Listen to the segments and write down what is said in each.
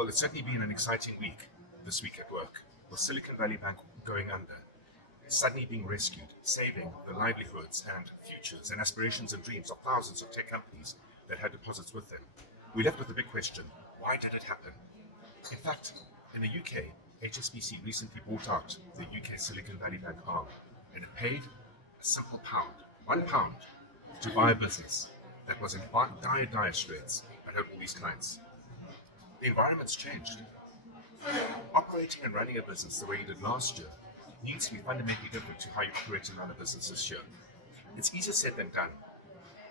Well, it's certainly been an exciting week this week at work, with Silicon Valley Bank going under, suddenly being rescued, saving the livelihoods and futures and aspirations and dreams of thousands of tech companies that had deposits with them. We left with the big question: why did it happen? In fact, in the UK, HSBC recently bought out the UK Silicon Valley Bank arm, and it paid a simple pound, £1, to buy a business that was in dire straits and had all these clients. The environment's changed. Operating and running a business the way you did last year needs to be fundamentally different to how you operate and run a business this year. It's easier said than done.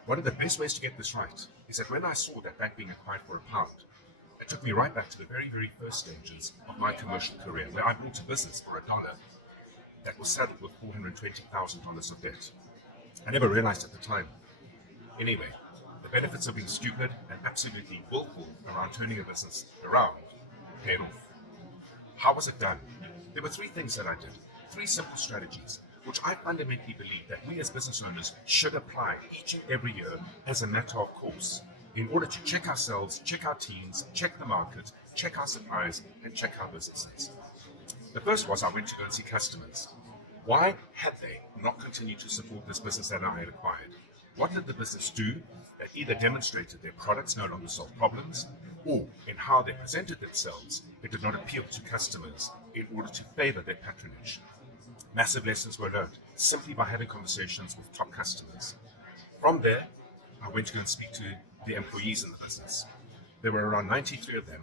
One of the best ways to get this right is that when I saw that bank being acquired for £1, it took me right back to the very, very first stages of my commercial career, where I bought a business for $1 that was saddled with $420,000 of debt. I never realized at the time. Anyway, the benefits of being stupid and absolutely willful around turning a business around paid off. How was it done? There were three things that I did, three simple strategies, which I fundamentally believe that we as business owners should apply each and every year as a matter of course, in order to check ourselves, check our teams, check the market, check our suppliers, and check our businesses. The first was I went to go and see customers. Why had they not continued to support this business that I had acquired? What did the business do that either demonstrated their products no longer solve problems, or in how they presented themselves, it did not appeal to customers in order to favor their patronage? Massive lessons were learned simply by having conversations with top customers. From there, I went to go and speak to the employees in the business. There were around 93 of them.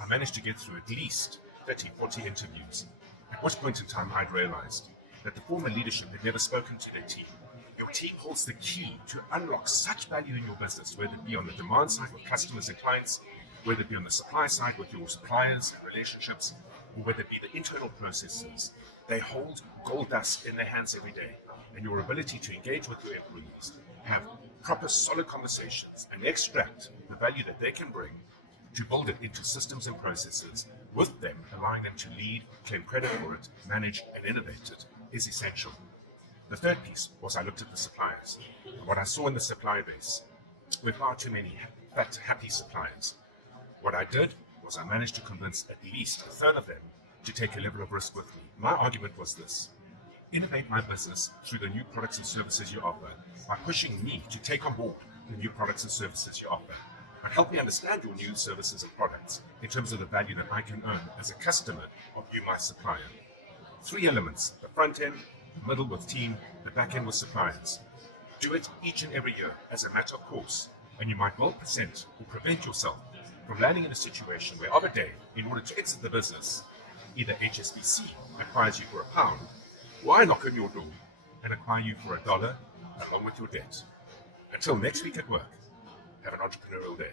I managed to get through at least 30, 40 interviews, at which point in time I'd realized that the former leadership had never spoken to their team. Your team holds the key to unlock such value in your business, whether it be on the demand side with customers and clients, whether it be on the supply side with your suppliers and relationships, or whether it be the internal processes. They hold gold dust in their hands every day, and your ability to engage with your employees, have proper solid conversations, and extract the value that they can bring to build it into systems and processes with them, allowing them to lead, claim credit for it, manage and innovate it, is essential. The third piece was I looked at the suppliers. And what I saw in the supply base were far too many happy suppliers. What I did was I managed to convince at least a third of them to take a level of risk with me. My argument was this: innovate my business through the new products and services you offer by pushing me to take on board the new products and services you offer. But help me understand your new services and products in terms of the value that I can earn as a customer of you, my supplier. Three elements: the front end, the middle with team, the back end with suppliers. Do it each and every year as a matter of course, and you might well present or prevent yourself from landing in a situation where of a day, in order to exit the business, either HSBC acquires you for £1, or I knock on your door and acquire you for $1 along with your debt. Until next week at work, have an entrepreneurial day.